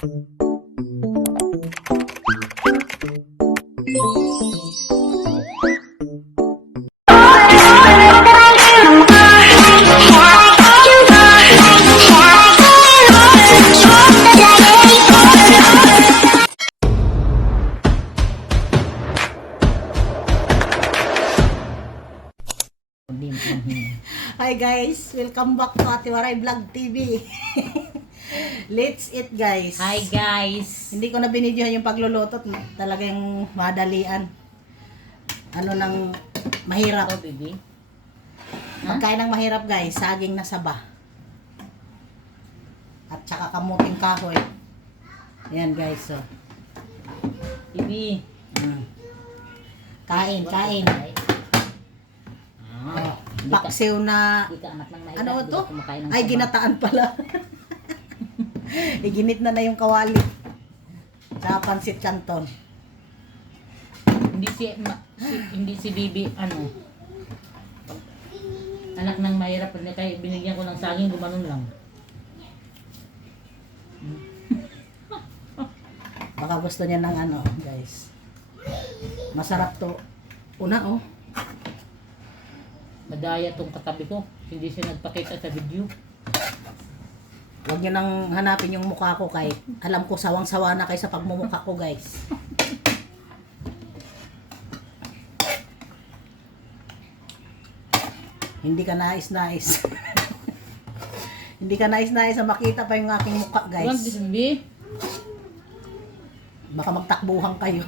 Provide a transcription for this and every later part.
Hi guys, welcome back to Ate Waray Vlog TV. Let's eat guys. Hi guys. Hindi ko na binidyohan yung pagluluto, talagang madalian. Ano nang mahirap. Oh, baby. Pagkain ng mahirap guys, saging na saba. At saka kamuting kahoy. Ayan guys, so. Baby. Kain. Oh, paksiw na Di ka anak ng nahiga. ano Di to? ka kumakain ng Ay, saba. ginataan pala. Iginit na yung kawali. Sa pansit canton. Hindi si Bibi ano. Anak ng mahirap kaya binigyan ko ng saging gumanon lang. Baka gusto niya ng ano, guys. Masarap to. Una, oh. Madaya tong katabi ko. Hindi siya nagpakita sa video. Huwag niyo nang hanapin yung mukha ko kay alam ko sawang-sawa na kayo sa pagmumukha ko, guys. Hindi ka nais-nais. Hindi ka nais-nais na makita pa yung aking mukha, Guys. guys. This Bibi. Baka magtakbuhan kayo.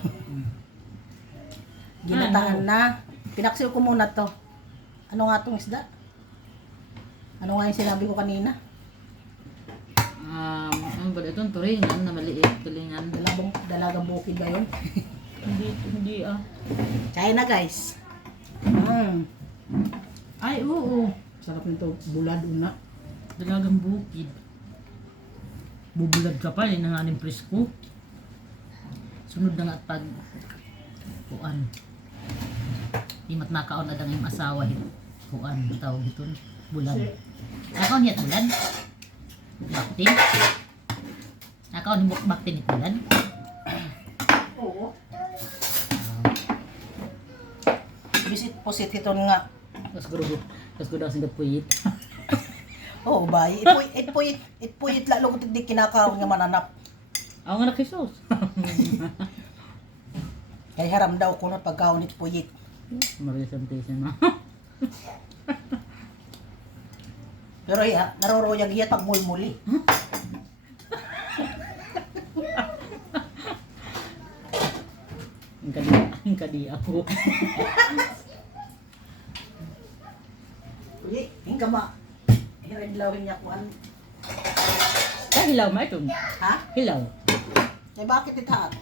Ginataan na. Pinaksiw ko muna to. Ano nga tong isda? Ano nga yung sinabi ko kanina? Ano ba ito? Turingan na maliit. Turingan. Dalagang bukid ba yun? Hindi ah. China guys. Ay, oo. Sarap nito. Bulad una. Dalagang bukid. Bubulag ka pa, yun ang aning presko. Sunod na nga at pag kuan. Di mat nakaon na yung asawa hit. Kuan, tawag ito. Bulan. Nakaon niya bulan? Baktin? Nakaon ni baktin it bulan? Oo. Bisit posit ito nga. Tapos ko daw sing puyit. Oo ba? Itpuyit lalo kung hindi kinakaon nga mananap. Ako nga nakisos. Kay haram daw ko na pagkaon itpuyit. Maria Santation na. Pero iya, naroroyag iya pag mulmuli. Ang kadi ako. Uy, hingga ma. Hiredlawin niya kuan. Ay, hilaw ma ito. Ha? Hilaw. Eh bakit itaat?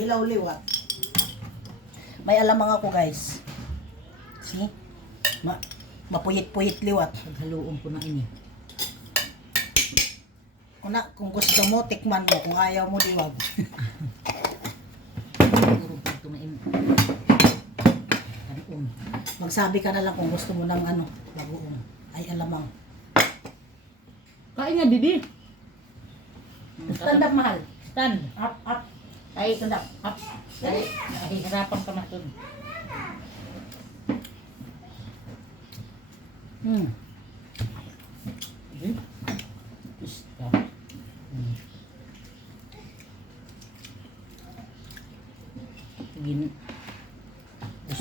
Ilaw liwat. May alamang ako guys. See? Mapuyit-puyit liwat. Paghaluon ko na ini. Kung gusto mo, tikman mo. Kung ayaw mo, diwag. Siguro pag tumain. Kanon. Magsabi ka na lang kung gusto mo ng ano, bagoong. Ay alamang. Kain nga, Didi. Stand up, mahal. Stand. Up, up. Ay, stand up. Up. Ay, hirapan ka matun. Pista. Gin.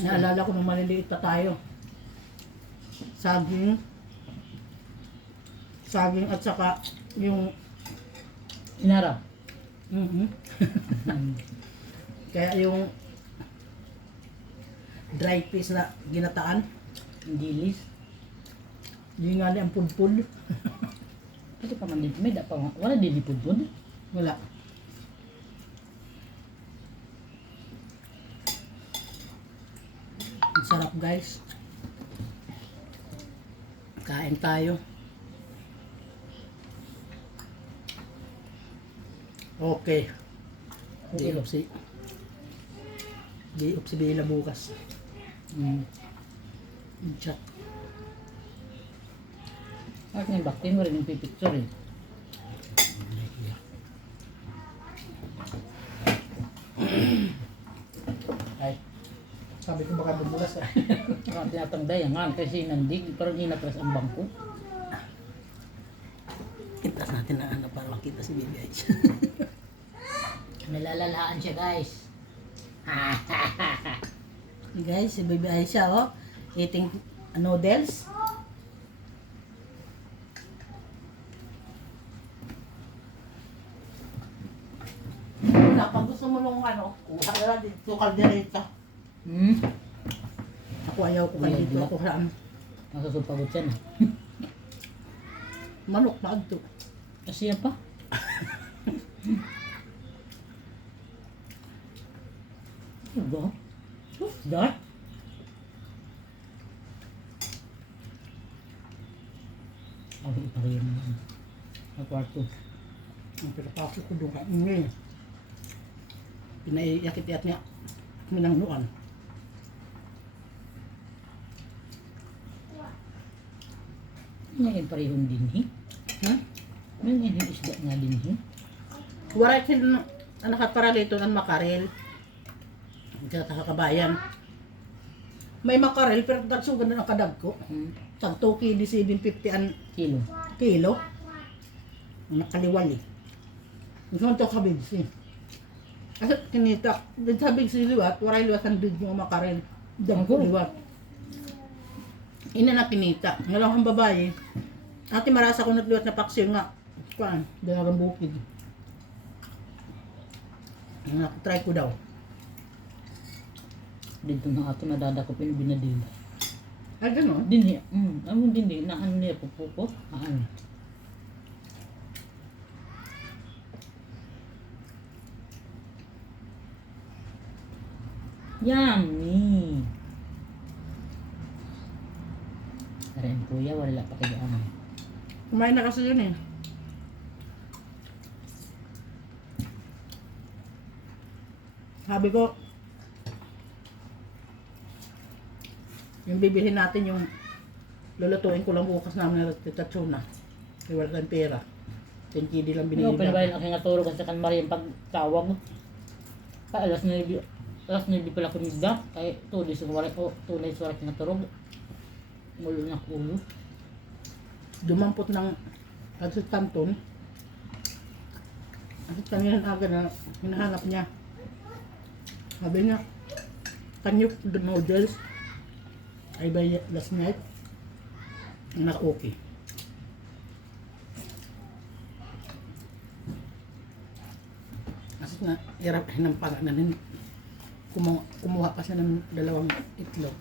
Naalala ko nung maliliit pa tayo. Saging. Saging at saka yung Inara. kaya yung dry fish na ginataan. Dilis. Yung nga ang pudpud. Ito pa man din. May da pa. Wala din ipudpud. Wala. Ang sarap guys. Kain tayo. Okay. Di-up si Bella bukas. Chat. At nga, bakit mo rin yung pipicture eh. Ay, Sabi ko baka bumulas ah. tinatangday nga kasi nandig, parang inatras ang bangko. Itas natin na ano para makita si Baby Aisha. Nalalalaan siya guys. Guys, si Baby Aisha oh, eating noodles. Wala, pag gusto mo nung ano, kuha na lang dito, kaldereta. Ako ayaw ko dito, ako saan. Nasusupagot siya na. Manok na agto. Kasi yan pa. Diba? What's that? Oh, ito rin naman. Ang kwarto. Ang pinapasok ko doon kainin. Pinaiyakit-iyat niya. Minangnuan. Ngayon parehong din eh. Ha? Ngayon yung isda nga din eh. Waray sila na nakaparalito ng makarel. Kaya kabayan. May makarel pero tagsugan na nakadag ko. Tag 2 kg 750 an Kilo. kilo. Nakaliwali. Gusto mo ito kabigsi. Kasi kinita, din sa bigsi liwat, waray liwat ang big yung makarel. Dang ko liwat. Ina na kinita. Ngayon ang babae. Ate marasa ko natliwat na paksiw nga. Kuan, dalagang bukid. Try ko daw. Dito na ato nadadakop yung binadila. Ay, gano'n? Dinhi. Ano dinhi? Na ano niya pupupo? Ano? Yummy! Rin kuya, wala pa kayo ano. Kumain na kasi yun eh. Sabi ko, yung bibilhin natin yung lulutuin ko lang bukas namin na titsuna. Wala tayong pera. 10 kg lang Ano, binili pinabayan natin. aking naturo kasi kan Maria yung pagtawag. Alas na di pala kumigda. Kaya 2 days wala ko, 2 days wala kinaturog. Mulo na ulo. Dumampot ng asistanton. At kanina aga na hinahanap niya. Sabi niya, can you the noodles? I buy last night. Okay. Kasi nga, hirap hinampaga na rin. Kumuha pa siya ng 2 itlog.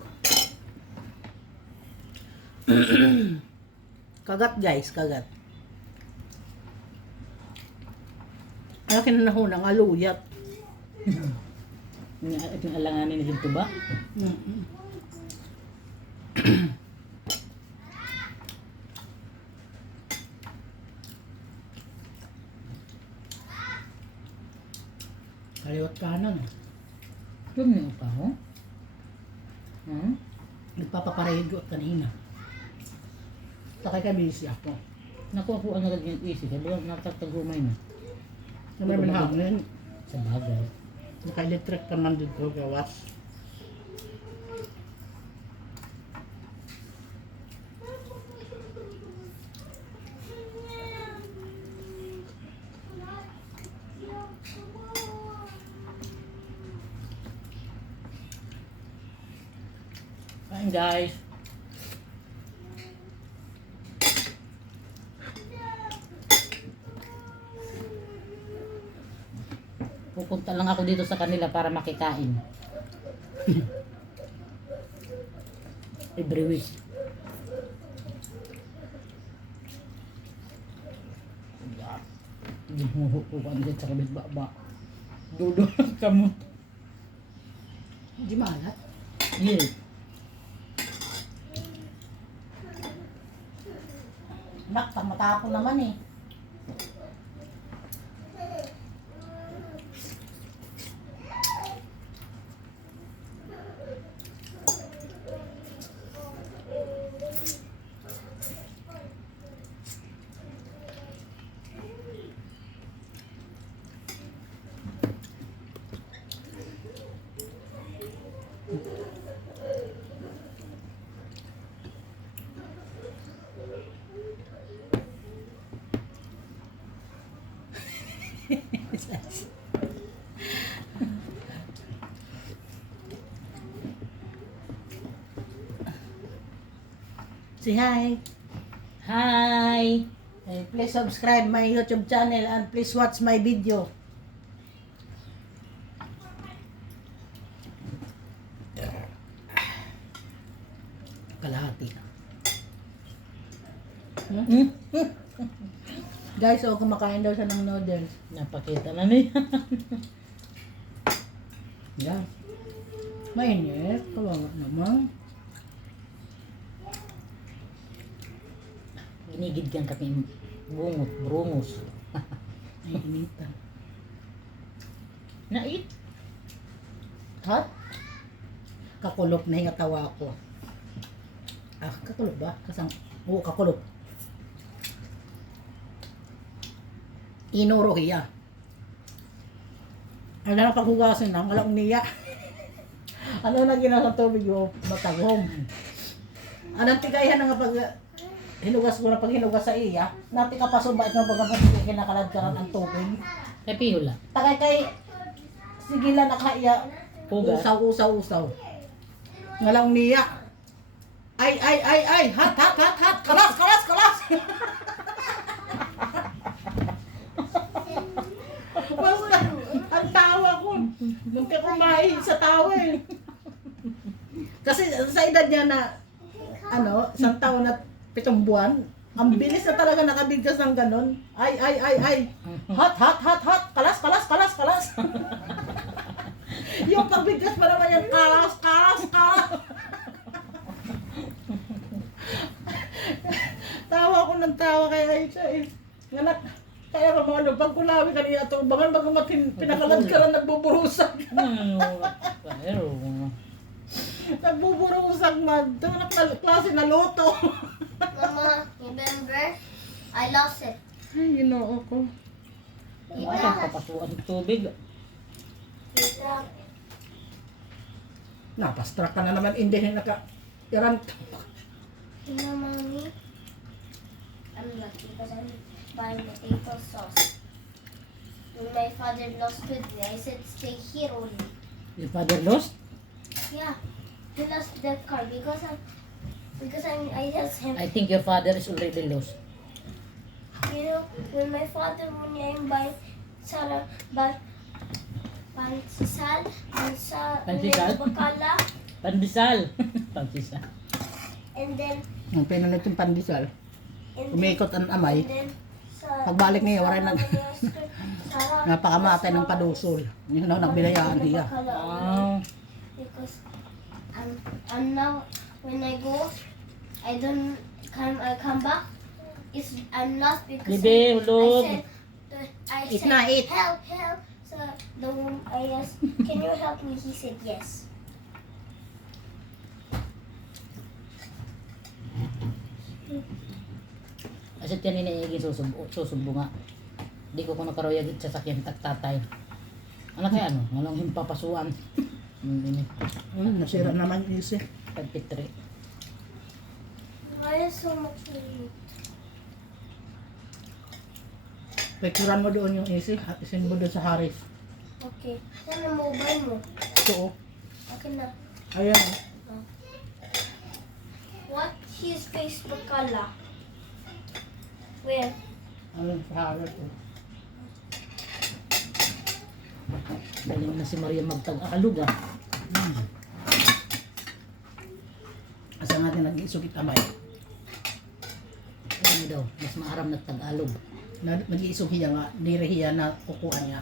Kagat guys, kagat. Ano kinanahuna nga luyat. Yung alanganin na dito ba? Mm-hmm. Kaliwat kanan. Yung yung pa ho? Nagpapaparego kanina. Takay ka busy ako. Nakuha po ang nagaging easy. Kaya nakatagumay na. Naman hangin. Sa bagay. Naka-electric ka man dito gawas. Kain guys. Pupunta lang ako dito sa kanila para makikain. Every week. Hindi mo hukukan dyan sa kabit baba. Dudo ka mo. Hindi malat. Gil. Nak, matapon naman eh. Say hi. Hi! Please subscribe my YouTube channel and please watch my video. Kalahati. Hmm? Guys, kumakain daw siya ng noodles. Napakita na niya. Yan. Mainit. Kawawa naman. Ginigid kang kami bungot, brungos. Ay, initan. Nait. Hot? Kakulop na yung tawa ko. Ah, kakulop ba? Oo, kakulop. Inuro hiya. Ano na paghugasin na, walang niya. Ano na ginasa tubig yung matagom. Anong tigayan na nga pag hinugas ko na pag hinugas sa iya, nati ka pa sumait na pag kinakalad ka ng tubig. Kay Pihula. Takay kay sigila na kaya Hugas. usaw. Ngalang niya. Ay, hat, kalas. Basta, ang tawa ko. Munti ko mahi sa tawa eh. Kasi sa edad niya na, isang taon at 7 buwan, ang bilis na talaga nakabigkas ng ganon. Ay. Hat, kalas. Yung pagbigkas pa naman yung kalas. Tawa ko ng tawa kay Aisha eh. Nganak, kaya ka mga pag kulawi kanina ito, bangan baga pinakalad ka lang nagbuburusak. Nagbuburusak man. Ito na klase na loto. Mama, remember? I lost it. Ay, ginoo ko. Ay, papasuan ng tubig. Napastrak ka na naman, hindi na naka-iran. You know, Mommy? I'm lucky because I'm buying potato sauce. When my father lost with me, I said stay here only. Your father lost? Yeah, he lost the car because I asked him. I think your father is already lost. You know, when my father when I'm buying pansisal, Pansisal? bakala, Pandesal. Pandesal. and then Ang pinalit yung pandesal. Umikot ang amay. and then sa Pagbalik niya, wala na. Sarah, Napakamatay ng padusol. Yun na, nagbilayaan niya. Ah. Because I'm now when I go, I come back. I'm lost because Bibi, hulog. I Eat said na, eat. help. So I asked, can you help me? He said yes. Kasi tiyan iniigin susubo nga. Di ko nakaroyag sa sakyan tatay. Ano kaya ano? Walang himpapasuan. Hindi. Nasira naman yung isi. 53. Why is so much meat? Picturean mo doon yung isi at isin mo doon sa Haris. Okay. Yan ang mobile mo. Oo. Okay na. Ayan. What his Facebook color? Where? Ano sa Haris. Galing na si Maria magtag-alug ah. Asa nga din nag-iisugit amay. Ano daw? Mas maaram nagtag-alog. Nag-iisog hiya nga, nirehiya na kukuha niya.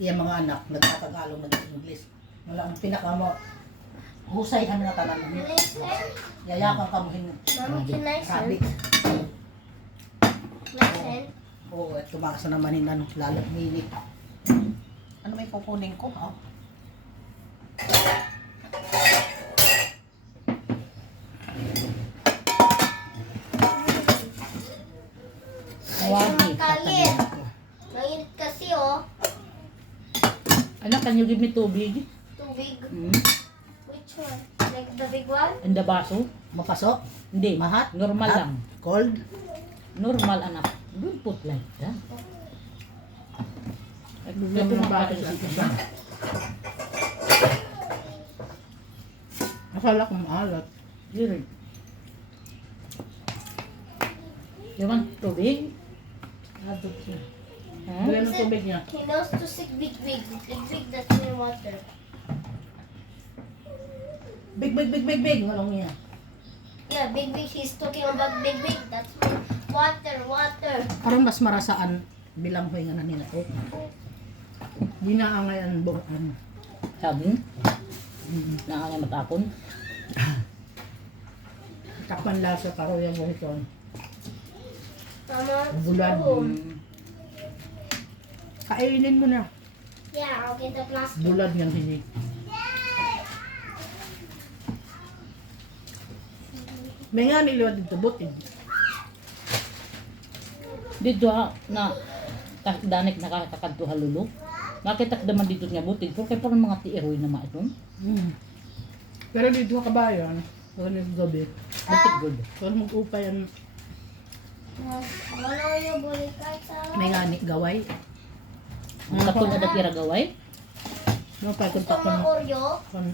Iya mga anak, nagtatagalog, nag-English. Wala ang pinaka husay kami na tanan. Can I send? Yayakan ka mo Mommy, can I sabi. send? Can I send? Oo, at tumakas na naman yung lalo minit. Ano may kukunin ko, ha? Wagi. Kalit. Mainit kasi oh. Anak, can you give me tubig? Tubig. Hmm? Which one? Like the big one? In the baso? Makaso? Hindi. Mahat? Normal Hot? lang. Cold? Normal anak. Don't put like that. Bigyan mo ng bata sa isa. Akala ko maalat. Yun. Yaman, tubig? Adot siya. Ha? Bigyan ng tubig niya. He knows to sing big big. Big big, that's my water. Big, big, big, big, big. Walang niya. Yeah, big big, he's talking about big big. That's my water, water. Karon mas marasaan bilang huwing na nila ko. Di na ang ngayon bukan. Sabi? Nakakanya matapon. Takpan lasa karo yung buhiton. Mama, Bulan. spoon. Kainin mo na. Yeah, I'll get the plastic. Bulad ng hinig. May nga niliwa dito butin. Dito ha, na danik nakakakanto halulog. Nakitak naman dito niya butig. Pero kaya parang mga tiiroy na maitong. Pero dito ka kabayan. Kung gabi. Butig good. Kung mag-upay yan. Wala yung bulikay sa... May nga ni gaway. Ang katong na tira gaway. No, pa kung Gusto mo takon. Oreo? Kung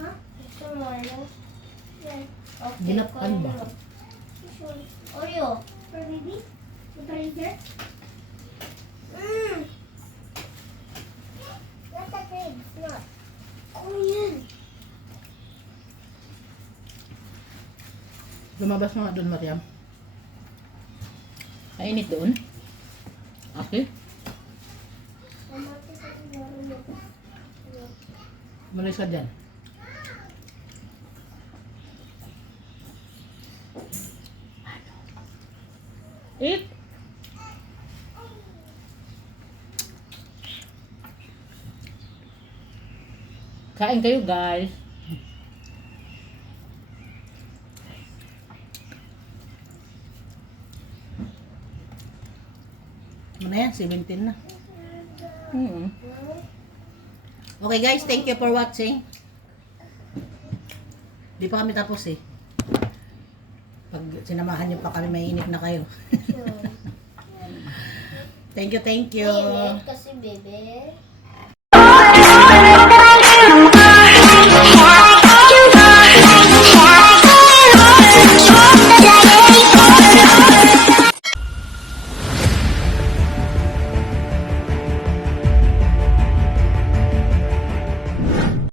Ha? Gusto mo Oreo? Yeah. Okay, Ginatan ba? Which one? Oreo. For baby? The freezer? Not that big. It's not. Oh, yan. lumabas mga doon, Mariam. Kainit doon. Okay. Mama, ito yung Oreo. Malis ka dyan. Eat. Kain kayo guys. Ano na yan? 17 na. Mm. Okay guys, thank you for watching. Di pa kami tapos eh. Pag sinamahan niyo pa kami, mainit na kayo. Sure. Thank you, thank you. Mainit kasi, bebe.